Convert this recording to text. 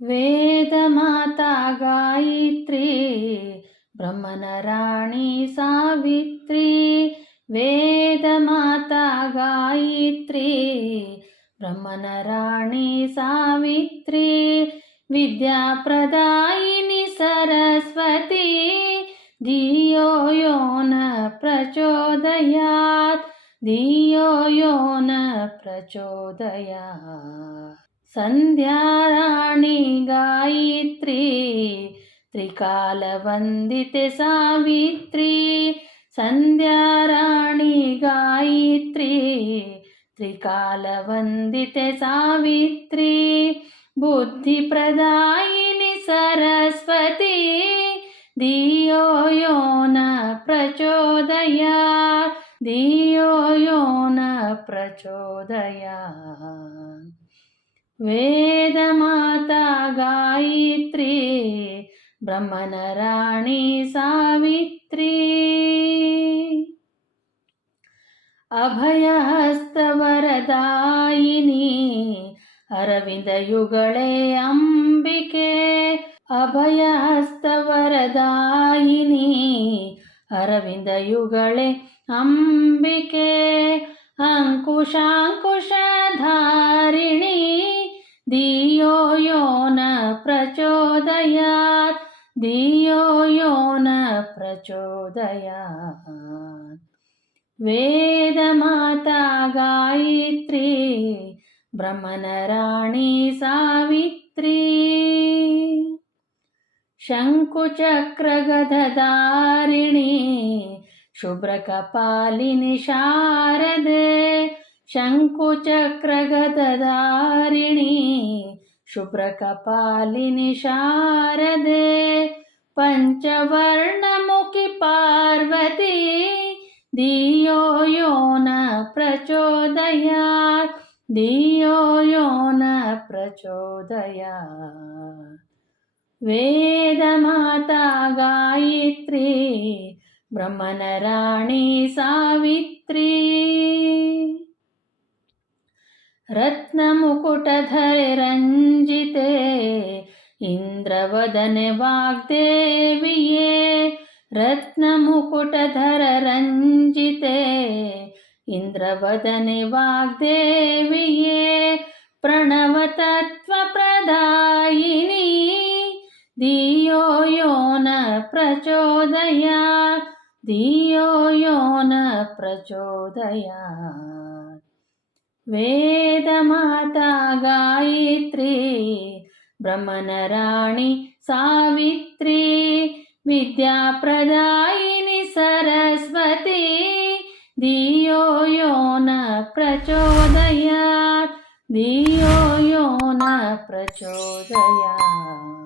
वेदमाता गायत्री ब्रह्मनराणि सावित्री वेदमाता गायत्री ब्रह्मनराणि सावित्री विद्याप्रदायिनि सरस्वती धियो यो न प्रचोदयात् धियो यो न प्रचोदयात् सन्ध्याराणि गायत्री त्रिकालवन्दिते सावित्री सन्ध्याराणि गायत्री त्रिकालवन्दिते सावित्री बुद्धिप्रदायिनि सरस्वती धियो यो न प्रचोदयात् धियो यो न प्रचोदयात् वेदमाता गायत्री ब्रह्मनराणि सावित्री। अभयहस्तवरदायिनी अरविन्दयुगळे अम्बिके। अभयहस्तवरदायिनी अरविन्दयुगळे अम्बिके। अङ्कुशाङ्कुशधारिणी धियो यो न प्रचोदयात्। धियो यो न प्रचोदयात्। वेदमाता गायत्री ब्रह्मनराणि सावित्री। शङ्कुचक्रगदधारिणी शुभ्रकपालिनि शारदे। शङ्कुचक्रगदधारिणी शुभ्रकपालिनि शारदे पञ्चवर्णमुखि पार्वती धियो यो न प्रचोदयात् धियो यो न प्रचोदयात्। वेदमाता गायत्री ब्रह्मनराणि सावित्री। रत्नमुकुटधरे रञ्जिते इन्द्रवदने वाग्देविये रत्नमुकुटधर रञ्जिते इन्द्रवदने वाग्देविये प्रणवतत्त्वप्रदायिनी धियो यो न प्रचोदयात् धियो यो न प्रचोदयात् वेदमाता गायत्री ब्रह्मनराणि सावित्री विद्याप्रदायिनि सरस्वती धियो यो न प्रचोदयात् धियो यो न प्रचोदयात्